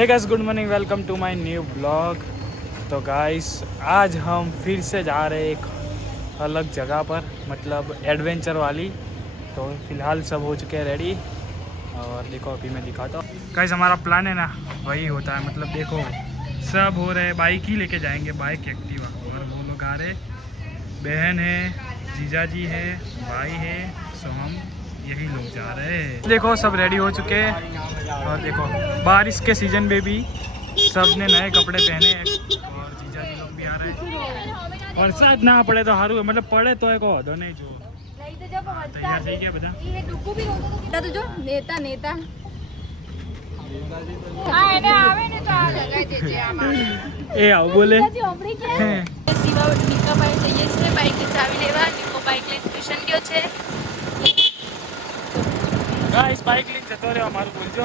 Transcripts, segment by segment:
Hey guys, good morning, welcome to my new blog. तो guys आज हम फिर से जा रहे हैं एक अलग जगह पर, मतलब एडवेंचर वाली। तो फिलहाल सब हो चुके हैं रेडी और देखो अभी मैं दिखाता हूँ। गाइस हमारा प्लान है ना वही होता है, मतलब देखो सब हो रहे हैं, बाइक ही लेके जाएंगे, बाइक एक्टिवा। और वो लोग आ रहे, बहन है, जीजा जी है, भाई है, सो हम यही लोग जा रहे हैं। देखो सब रेडी हो चुके हैं और देखो बारिश के सीजन में भी सब ने नए कपड़े पहने हैं और जीजा जी लोग भी आ रहे हैं। और साथ ना पड़े तो हारू है, मतलब पड़े तो एक होदो नहीं जो तैयार થઈ ગયા બધા। તો જો નેતા નેતા હા એને આવે ને તો આ લગાઈ દેજે આમાં એ આવ બોલે સીવા નિકા ભાઈ જઈએ છે બાઈક ચાવી લેવા। નિકો બાઈક લઈને ટ્યુશન ગયો છે। ગાઈસ બાઈક લઈને જતો રહ્યો, અમારું બોલજો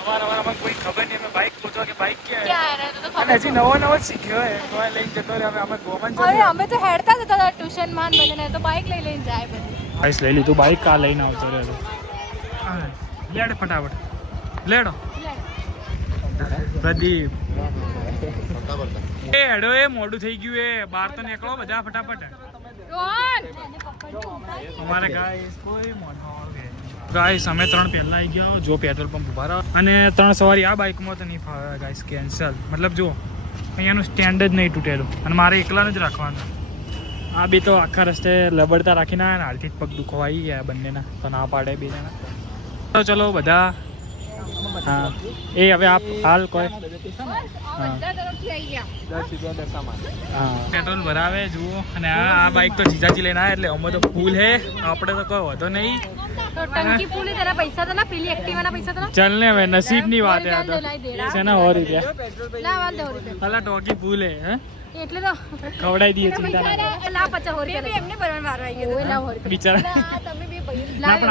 અમારામાં કોઈ ખબર નહીં, અમે બાઈક પૂછો કે બાઈક ક્યાં ક્યાં રહે તો અને હજી નવો શીખ્યો હે તો લઈને જતો રહ્યો। અમે ગોમન અરે અમે તો હેડતા જતા હતા ટ્યુશન માં બધાને, તો બાઈક લઈને જાય બધી। ગાઈસ લઈ લીધું બાઈક, કા લઈને આવતો રહ્યો। લેડ ફટાફટ લેડો પ્રદીપ એ હેડો, એ મોડું થઈ ગયું, એ બહાર તો નીકળો બધા ફટાફટ। અમારે ગાઈસ કોઈ મોડું ગાઈસ અમે 3 પહેલા આવી ગયા જો પેટ્રોલ પંપ ઉભા રહ્યા, અને 3 સવારી આ બાઇકમાં તો નહીં ફાવે ગાઈસ, કેન્સલ। મતલબ જો અહીંયાનું સ્ટેન્ડ જ નહીં તૂટેલું અને મારે એકલાને જ રાખવાનું। આ બી તો આખા રસ્તે લબડતા રાખીને આવ્યા ને, હાલથી જ પગ દુખવા આવી ગયા બંનેના, તો ના પાડે બે જણા। તો ચલો બધા હા એ હવે આપ હાલ કોઈ પેટ્રોલ ભરાવે જુઓ। અને આ બાઇક તો જીજાજી લઈને આવ્યા એટલે અમે તો ફૂલ હે, આપણે તો કોઈ વધો નહીં। ટંકી ફૂલ હે, તેના પૈસા તો ના પેલી એક્ટિવાના પૈસા તો ના चल ने में नसीब नहीं बात है तो से ना हो रही है લા વાલ દે રૂપિયા भला टोकी फूल है हैं એટલે તો खवड़ाई दिए चिंता ना લા 50 રૂપિયા એમને ભરવાનું વારો આવી ગયો। ઓય લા बेचारा તમે બે ભાઈ ना पण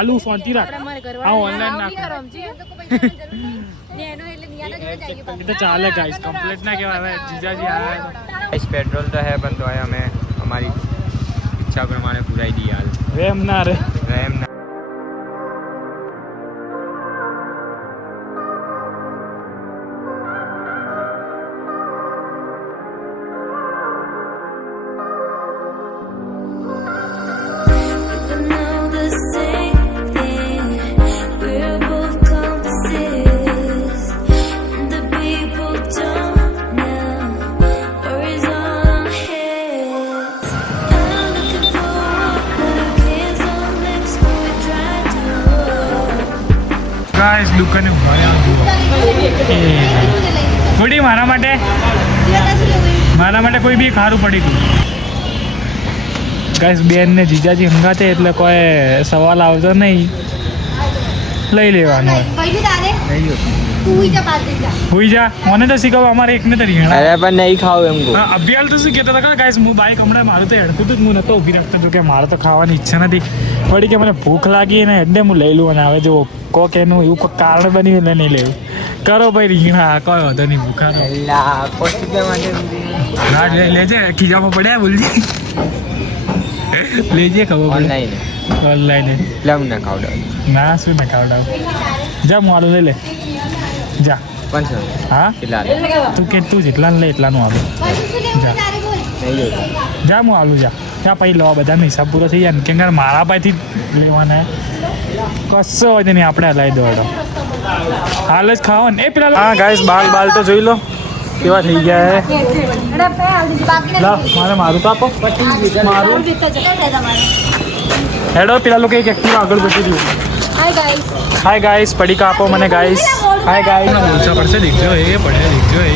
आलू शांति रख आ ऑनलाइन ना ને એનો એટલે નિયાનો જોડે જઈએ ये तो चाले गाइस कंप्लीट ना केवा है जीजाजी आया है इस पेट्रोल तो है पण तो है हमें हमारी इच्छा प्रमाणे पुराई दी हाल रेम ना रे रहम ना गाइस दुकाने भया ए थोड़ी मारा માટે કોઈ બી ખારું પડી ગયું। ગાઈસ બેન ને જીજાજી હંગાતે એટલે કોઈ સવાલ આવતો નહીં, લઈ લેવાનું हुई जा મને તો શીખવા અમારે એકને તો રીંગણા अरे पर नहीं खाओ हमको હા અભિયાલ તો શું કહેતો હતો ગાઈસ, હું બાઈક હમણાં મારું તો હેડતું હતું, હું નતો ઊભી રાખતો હતો કે મારે તો ખાવાની ઈચ્છા નથી, વળી કે મને ભૂખ લાગી ને એટલે હું લઈ લઉં। અને હવે જો કોક એનું એવું કોઈ કારણ બની એટલે નહીં લેવું। કરો ભાઈ રીંગણા, કોઈ વાંધો નહીં, ભૂખા अल्लाह कोशिश के माने હા લેજે, ખીજામાં પડ્યા બોલજે લેજે, ખબર ऑनलाइन ઓનલાઈન लम ना खाओ डो ના શું ના ખાવડાવ। જા હું આલુ લઈ લે જા। 500 હા खिला તું કે તું જેટલાનું લે એટલાનું આવે જા नहीं होता જા હું આલુ જા ત્યાં પછી લો બધાનો હિસાબ પૂરો થઈ જાય ને, કેમ કે મારા પાસેથી લેવાના કશો હોય નહીં, આપણે હલાવી દોડો હાલ જ ખાવો ને। એ પેલા હા ગાઈસ બાલ તો જોઈ લો કેવા થઈ ગયા હે। લા મારું તો આપો મારું હેડો, પેલા લોકો એક એક્ટિવા આગળ જતી રહ્યું। હાય ગાઈસ પડીકા આપો મને ગાઈસ। હાય ગાઈસ ઓછા પડશે, દેખજો એ પડે, દેખજો એ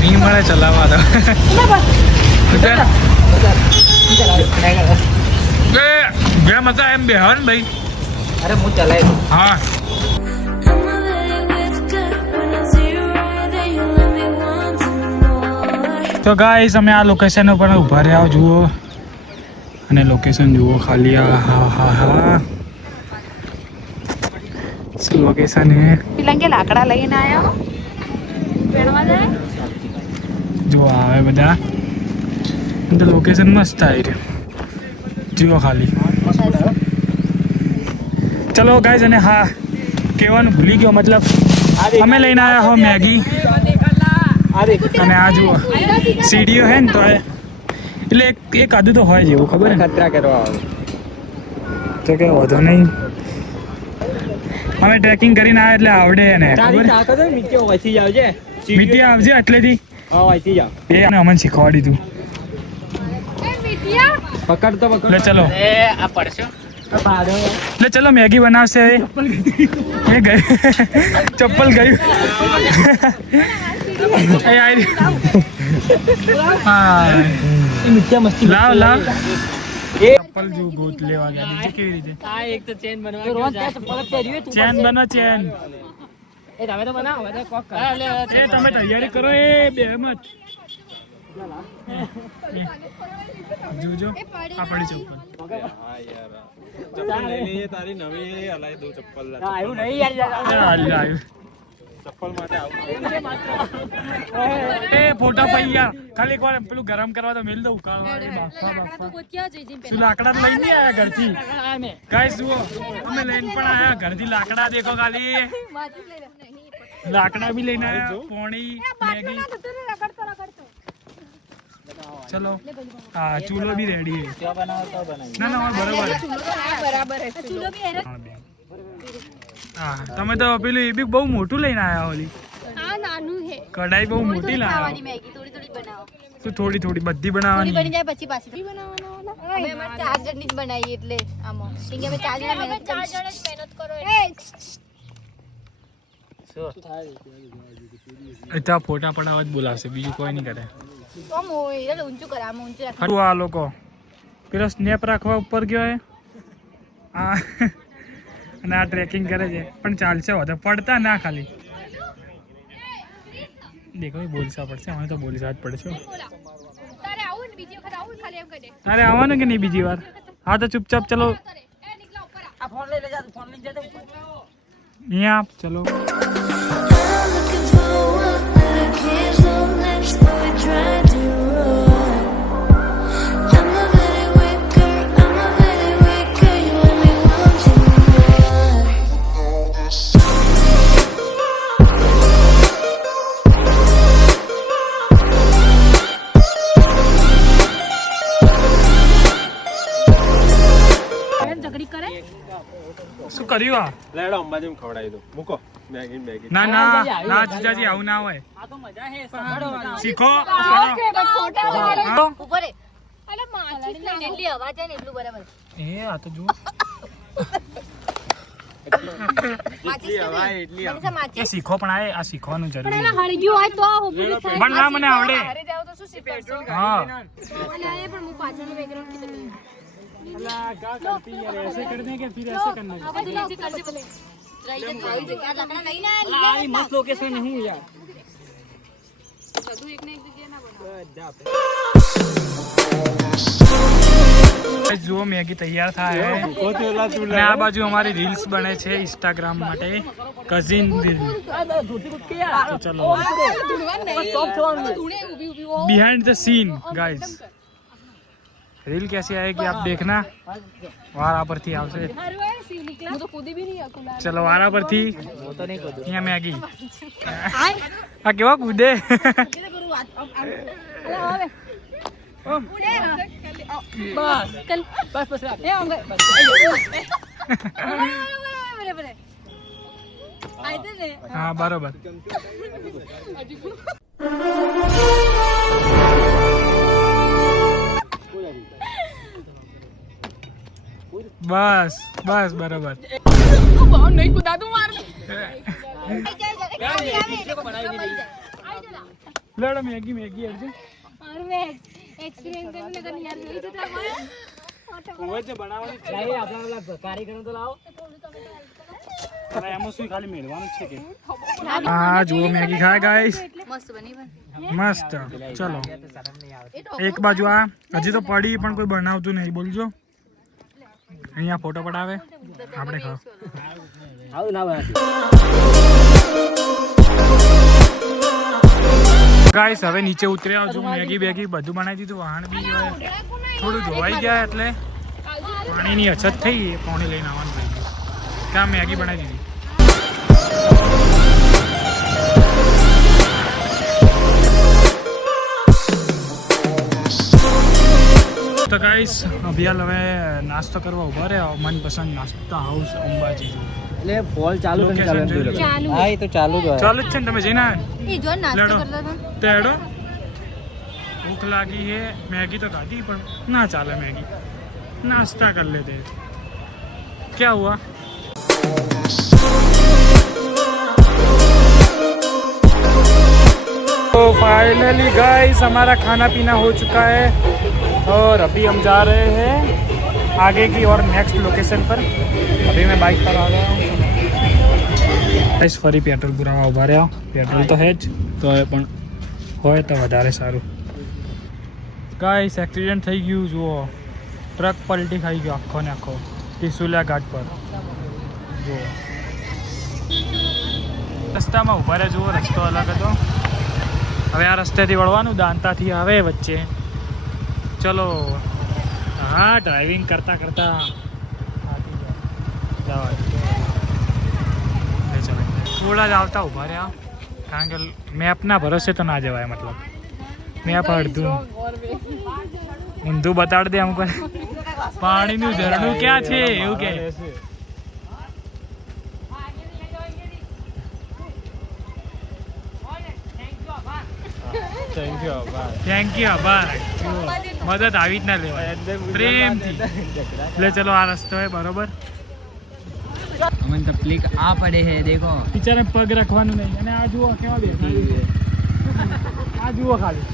नहीं મળે ચલાવવા દો બે મતા એમ બેહન ભાઈ। अरे मुंह चलाए હા તો ગાઈસ અમે આ લોકેશન ઉપર ઊભા રહ્યા જુઓ, અને લોકેશન જુઓ ખાલી હા હા હા શું લોકેશન હે। પિલંગે લાકડા લઈને આયા પેણવા જાય જો આવે બધા, તો લોકેશન મસ્ત આવી રહ્યું જુઓ ખાલી। ચલો ગાઈઝ, અને હા કહેવાનું ભૂલી ગયો મતલબ અમે લઈને આવ્યા હો મેગી અને આ જુઓ સીડીઓ હે ને તો એટલે એક આદુ તો હોય જેવું ખબર ને ખતરા કરવા આવે તો કે વધો નહીં અમે ટ્રેકિંગ કરીને આવ્યા એટલે આવડે ને ખબર નીચે વસી જાવ છે મીટી આવજે એટલેથી હા વસી જાવ એ અમને શીખવાડી દીધું પકડ તો પકડ લે ચલો આ પડશો લે ચલો મેગી બનાવશે હવે એ ગઈ ચપ્પલ ગયું એ આઈ હા લાવ લાવ ચપ્પલ જો ગોત લેવા ગયા બીજી કેવી રીતે આ એક તો ચેન બનવા ચેન બનો ચેન એ તમે તો બનાવો બધા કોક કર એ તમે તૈયારી કરો એ બે મત જોજો આ પડી ચપ્પલ તારી નવી હલાઈ દો ચપ્પલ આવ્યું નહીં યાર ચપ્પલ માટે એ ફોટા પઈ યાર ખાલી એકવાર પેલું ગરમ કરવા તો મેલ દઉં શું લાકડા તો લઈને નહીં આયા ઘરથી ગાઈસ જુઓ અમે લઈને પણ આયા ઘરથી લાકડા દેખો ખાલી લાકડા બી લઈને આયા પોણી મેગી ચલો હા ચૂલો બી રેડી છે ના ના બરાબર હા તમે તો પેલું એ બી બહુ મોટું લઈને આયા ઓલી હા નાનું હે કઢાઈ બહુ મોટી લાવ્યા મેગી થોડી થોડી બનાવો તો થોડી થોડી બધી બનાવવાની બની જાય પછી પાછી બનાવવાના અમે અમાર 4 જણની જ બનાવી એટલે આમાં કેમ કે અમે 4 જણા મહેનત કરી 4 જણ જ મહેનત કરો એટલે ફોટા પડાવવા જ બોલાવશે બીજું કોઈ નહીં કરે કોમ હોય એટલે ઊંચું કરે આમ ઊંચું રાખ ફરું આ લોકો પેલો સ્નેપ રાખવા ઉપર ગયો હે આ અને આ ટ્રેકિંગ કરે છે પણ ચાલશે હોતો પડતા ના ખાલી દેખો બોલસા પડશે હવે તો બોલસા જ પડશે તારે આવું ને બીજી વખત આવું ખાલી એમ કહી દે અરે આવવાનું કે નહીં બીજી વાર હા તો ચૂપચાપ ચલો આ ફોન લઈ લે જા ફોન લઈ જા અહીંયા ચલો શું કર્યું આ લેડો અંબાજી ખવડાવી દો મૂકો મેગી મેગી ના ના ના જીજાજી આવું ના હોય આ તો મજા હે શીખો ઉપર અલે માચી લઈને એટલી અવાજ આવે ને એટલું બરાબર એ આ તો જુઓ માચી એટલી એ શીખો પણ આ શીખવાનું જરૂરી પણ હળગ્યું હોય તો ઉભી થાય પણ ના મને આવડે હારે જાવ તો શું શીખશો હા અલે આ પણ હું પાછળનું બેકગ્રાઉન્ડ કીધું નહીં अल्लाह क्या करती है ऐसे कर दें कि फिर ऐसे करना है આ બધું નીચે કરજે ભલે રહી જગ્યા લકડા લઈને આ મસ્ત લોકેશન હું યાર બધું એક ને એક જગ્યાએ ના બનાવો જુઓ મેગી તૈયાર થાય અને આ બાજુ અમારી રીલ્સ બને છે ઇન્સ્ટાગ્રામ માટે કઝિન રીલ तो चलो behind the scene guys reel कैसी आएगी आप देखना वारा पर थी आपसे હું તો કૂદી બી નહીં શકું चलो वारा पर थी હું તો નહીં કરું यहाँ मैगी આ કેવા કૂદે બસ રાખ हाँ बराबर बस बस बराबर નહીં કુદાતું માર लड़ा मैगी मैगी अर्जुन और मैं एक्सपीरियंस करने का नहीं यार नहीं था हमारा કોવેજે બનાવવાની છે લાવી આપણા કારીગરો તો લાવો અરે એમાં શું ખાલી મેળવાનું છે કે હા જુઓ મેગી ખાય ગાઈસ મસ્ત બની બન મસ્ત ચલો એક બાજુ આ હજી તો પડી પણ કોઈ બનાવતું નહીં બોલજો અહીંયા ફોટો પડાવે આપણે ખાવ આવું ના બને ગાઈસ હવે નીચે ઉતર્યા છું મેગી બેગી બધું બનાવી દીધું વાહન બી થોડું ધોવાઈ ગયા એટલે પાણીની અછત થઈ પાણી લઈને આવવાનું થઈ ગયું ત્યાં મેગી બનાવી દીધી તો ગાઈસ અભી હાલ હવે નાસ્તો કરવા ઉભા રહ્યા મનપસંદ નાસ્તા હાઉસ અંબાજી એટલે ફોલ ચાલુ છે, ચાલુ એમ જોઈ લો. ચાલુ. હા એ તો ચાલુ જ હોય. ચાલુ જ છે ને તમે જઈને એ જો નાસ્તો લેડો. કરતા હતા. તો હેડો ભૂખ લાગી है मैगी तो खाती पर ना चाले मैगी नाश्ता कर लेते हैं क्या हुआ तो फाइनली गाइस हमारा खाना पीना हो चुका है और अभी हम जा रहे हैं आगे की और नेक्स्ट लोकेशन पर अभी मैं बाइक पर आ गया हूँ गाइस ફરી પેટ્રોલ પુરાવા ઉભા રહ્યા પેટ્રોલ તો હે જ તો એ પણ હોય તો વધારે સારું ગાઈસ એક્સિડન્ટ થઈ ગયું જુઓ ટ્રક પલટી ખાઈ ગયો આખો ને આખો ત્રિશુલિયા ઘાટ પર જુઓ રસ્તામાં ઉભા રહ્યા જુઓ રસ્તો અલગ હતો હવે આ રસ્તેથી વળવાનું દાંતાથી આવે વચ્ચે ચલો હા ડ્રાઇવિંગ કરતા કરતા થોડા જ આવતા ઉભા રહ્યા કારણ કે મેપના ભરોસે તો ના જવાય મતલબ મેપ અડધું ઊંધું બતાડી દે અમુક પાણીનું ઝરણું ક્યાં છે એવું કે થેન્ક યુ આભાર મદદ આવી જ ના લેવાય પ્રેમથી એટલે ચલો આ રસ્તો હોય બરોબર અમને તકલીફ આ પડે છે દેખો બિચારે પગ રાખવાનું નહીં અને આ જુઓ કેવા બેઠા આ જુઓ ખાલી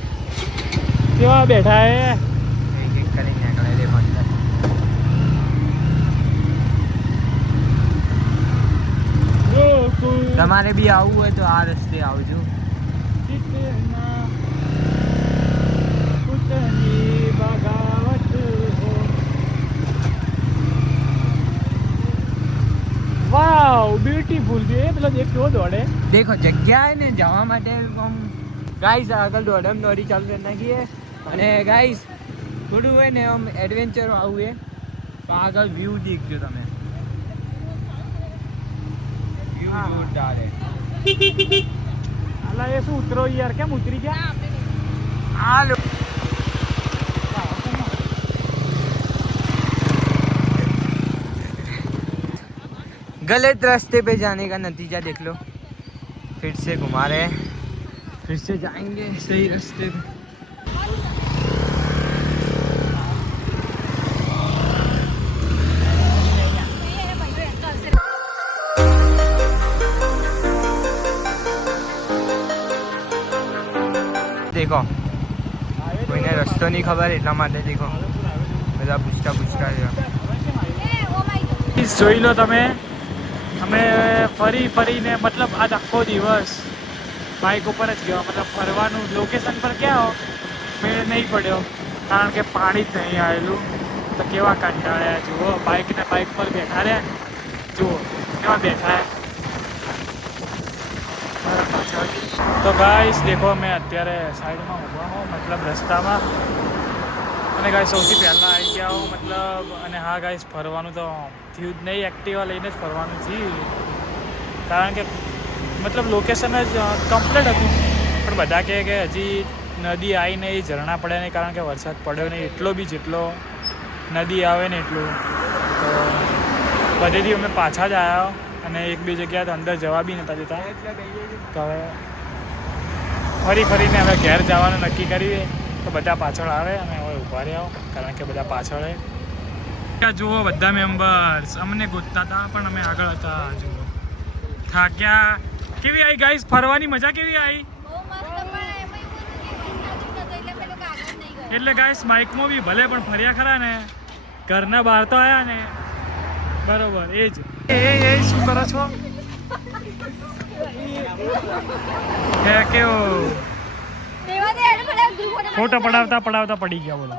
કેવા બેઠા હે એક એક કરીને નીકળે દેખો અંદર. તમારે બી આવવું હોય તો આ રસ્તે આવજો. વાવ બ્યુટીફુલ છે પેલો એક કેવો દોડે દેખો જગ્યા હે ને જવા માટે ગાઈસ આગળ દોડમ દોડી ચાલુ કરી નાખીએ અને ગાઈસ થોડું હોય ને આમ એડવેન્ચર આવું હે તો આગળ વ્યૂ દેખજો તમે વ્યૂ જોરદાર હે. અલા એ શું ઉતરો યાર કેમ ઉતરી ગયા આ લો गलत रास्ते पे जाने का नतीजा देख लो फिर से घुमा रहे हैं फिर से जाएंगे सही रास्ते पे. देखो કોઈને રસ્તો નહીં ખબર એટલા માટે દેખો બધા પૂછતા જોઈ લો તમે અમે ફરીને મતલબ આજ આખો દિવસ બાઇક ઉપર જ ગયો મતલબ ફરવાનું લોકેશન પર ગયા હો મેળ નહીં પડ્યો કારણ કે પાણી જ નહીં આવેલું તો કેવા કંટાળ્યા જુઓ બાઇક પર બેઠા રહ્યા જુઓ કેવા બેઠા તો ગાઈસ દેખો મેં અત્યારે સાઈડમાં ઊભા હોઉં મતલબ રસ્તામાં અને ગાઈસ સૌથી પહેલાં આવી ગયા હું મતલબ અને હા ગાઈસ ફરવાનું તો થયું જ નહીં એક્ટિવા લઈને જ ફરવાનું થયું કારણ કે મતલબ લોકેશન જ કમ્પ્લીટ હતું પણ બધા કહે કે હજી નદી આવી નહીં ઝરણા પડે નહીં કારણ કે વરસાદ પડ્યો નહીં એટલો બી જેટલો નદી આવે ને એટલું તો બધેથી અમે પાછા જ આવ્યા અને એક બે જગ્યાએ તો અંદર જવા બી નહોતા દેતા તો હવે ફરીને હવે ઘેર જવાનું નક્કી કરીએ તો બધા પાછળ આવે અને હવે ઊભા રહ્યા કારણ કે બધા પાછળ જુઓ બધા મેમ્બર્સ અમને ગોતતા હતા પણ અમે આગળ હતા જુઓ થાક્યા કેવી આવી ગાઈસ ફરવાની મજા કેવી આવી એટલે ગાઈસ બાઇકમાં બી ભલે પણ ફર્યા ખરા ને ઘરના બહાર તો આવ્યા ને બરોબર એ જ એ શું કરો છો કેવો ફોટો પડાવતા પડી ગયા બોલો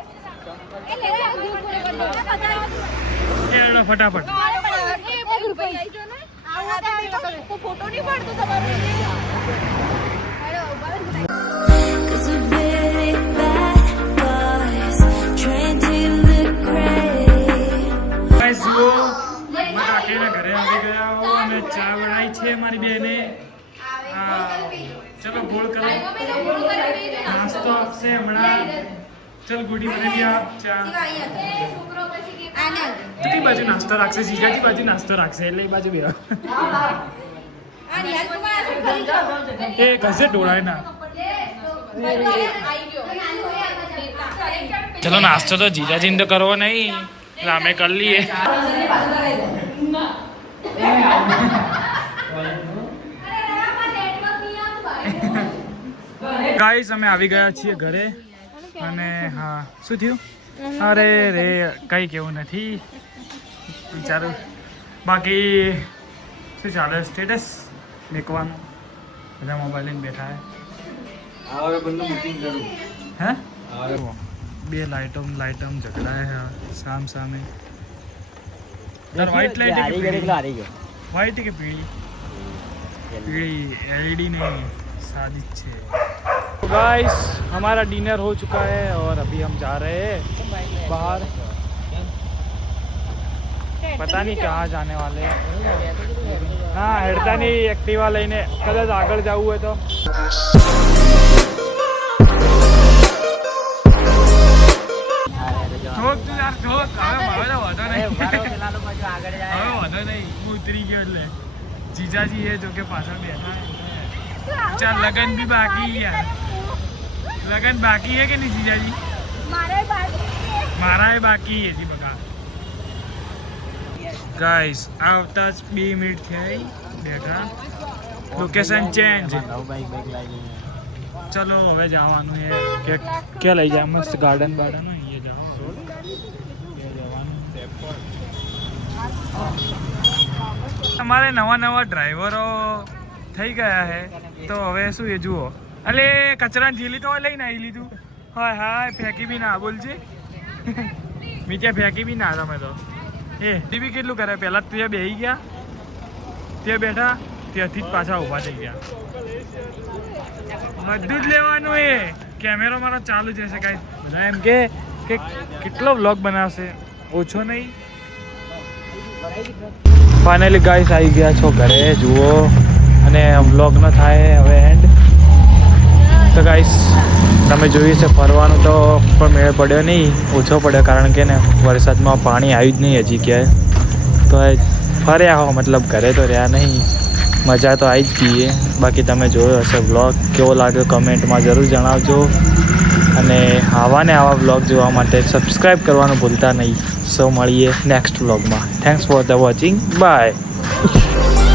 ફટાફટ ઘરે આવી ગયા હો અને ચા બનાવી છે મારી બેને ચલો ગોળ કરો નાસ્તો આપશે હમણાં ચલ ગુડી મને બી આપ ચા તી બાજુ નાસ્તો રાખશે સીજાજી બાજુ નાસ્તો રાખશે એટલે એ બાજુ બે એ કસે ટોળાય ના ચલો નાસ્તો તો જીજાજીને તો કરવો નહીં રામે કરી લઈએ ગાઈસ અમે આવી ગયા છીએ ઘરે અને હા શું થયું અરે રે કંઈ કેવું નથી વિચારું બાકી શું ચાલે સ્ટેટસ મેકવાનું બધા મોબાઈલ લઈને બેઠા હે બે લાઇટમ ઝઘડાય છે સામ સામે व्हाइट लाइट है व्हाइट के पीली एलईडी नहीं साजिश है तो गाइस हमारा डिनर हो चुका है और अभी हम जा रहे हैं बाहर पता नहीं कहाँ जाने वाले हैं हाँ हेडता नहीं एक्टिवा लेने कदाच आगे जाऊँ है तो उतरी गयो એટલે જીજાજી है जो के पाछળ બેઠા ચાલ लगन भी बाकी है लगन बाकी है कि नहीं जीजाजी मारा है बाकी है जी बगा गाइस આવતા જ 2 મિનિટ થઈ બેઠા લોકેશન ચેન્જ ચલો હવે જવાનું છે કે કે લઈ જાય મસ્ત ગાર્ડન બાર્ડન અહીંયા જાઓ हमारे नवा ड्राइवरो થઈ ગયા હે તો હવે શું એ જુઓ અલે કચરા થેલી તો લઈને આવી લીધું હાય હાય ફેંકી બી ના બોલજે મીઠા ફેંકી બી ના તમે તો એ બી કેટલું કરે પહેલા તે બેહી ગયા તે બેઠા ત્યાંથી જ પાછા ઊભા થઈ ગયા બધું જ લેવાનું એ કેમેરો મારો ચાલુ જ હશે કાંઈ બધા એમ કે કેટલો વ્લોગ બનાવશે ઓછો નહીં ફાઇનલી ગાઈસ આવી ગયા છો ઘરે જુઓ અને વ્લોગ ન થાય હવે એન્ડ તો ગાઈસ તમે જોયું છે ફરવાનું તો પણ મેળ પડ્યો નહીં ઓછો પડ્યો કારણ કે ને વરસાદમાં પાણી આવ્યું જ નહીં હજી ક્યાંય તો ફર્યા હો મતલબ ઘરે તો રહ્યા નહીં મજા તો આવી જ ગઈ બાકી તમે જોયો હશે વ્લોગ કેવો લાગ્યો કમેન્ટમાં જરૂર જણાવજો અને આવા ને આવા વ્લોગ જોવા માટે સબસ્ક્રાઈબ કરવાનું ભૂલતા નહીં સો મળીએ નેક્સ્ટ વ્લોગમાં thanks for the watching bye